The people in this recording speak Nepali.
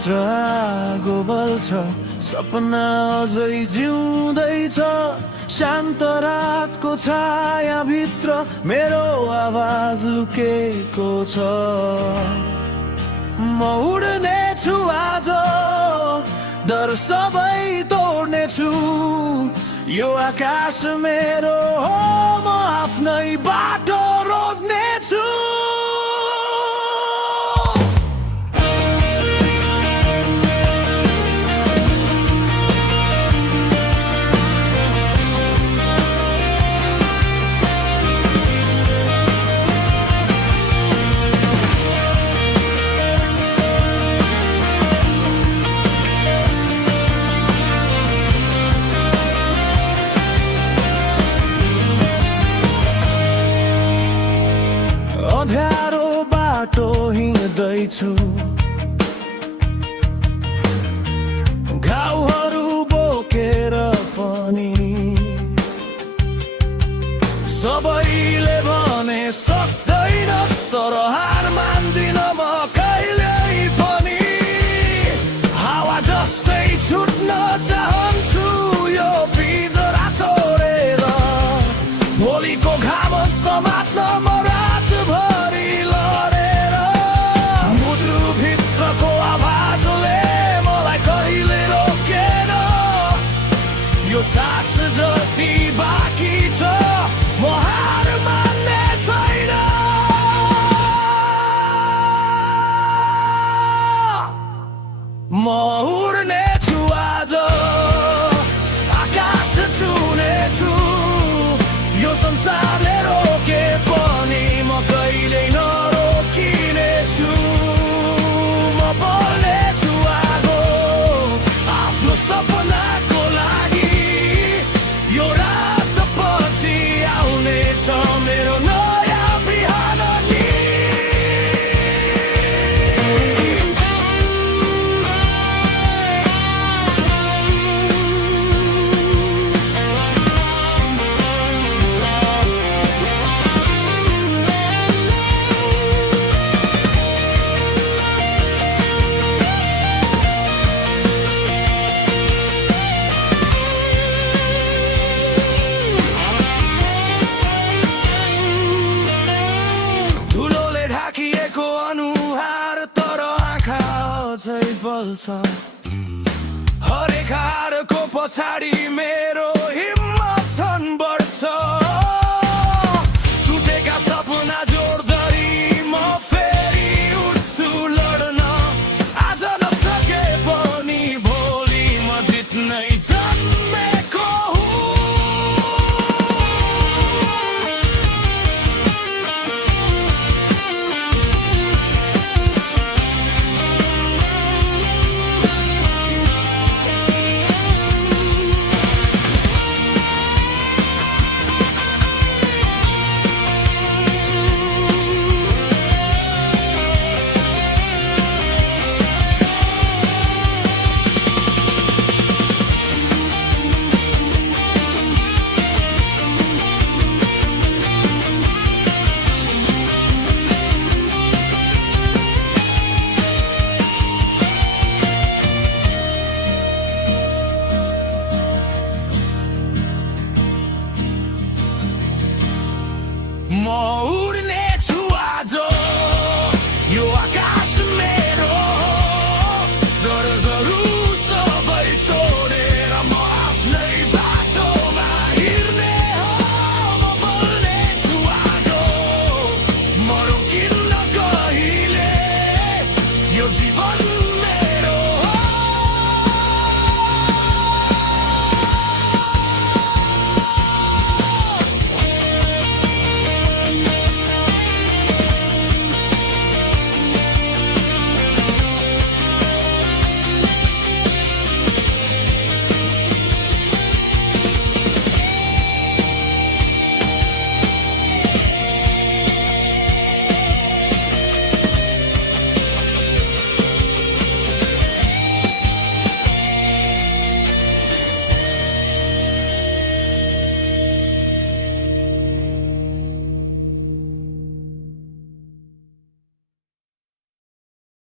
भित्र आगो बल्छ, सपना अझै जिउँदैछ। शान्त रातको छाया भित्र मेरो आवाज लुकेको छ। म उड्नेछु आज, डर सबै तोड्नेछु। यो आकाश मेरो हो, म आफ्नै बाटो रोज्नेछु। अँध्यारो बाटो हिँड्दैछु, घाउहरू बोकेर पनि। सबैले भने सक्दैनस्, तर हार मान्दिन म कहिल्यै पनि। हावा जस्तै छुट्न चाहन्छु यो पिजरा तोडेर। भोलिको घाम समात्न म रातभरि लडेर। मुटुभित्रको आवाजले मलाई कहिले रोकेन। यो सास जति बाँकी छ, म हार मान्ने छैन। म उड्नेछु आज, आकाश छुनेछु। यो संसारले रोके पनि म कहिल्यै नरोकिनेछु। म बोल्नेछु आगो, आफ्नो सपनाको लागि। यो रात पछि आउनेछ मेरो नयाँ बिहान नि। धुलोले ढाकिएको अनुहार, तर आँखा अझै बल्छ। हरेक हारको पछाडि मेरो हिम्मत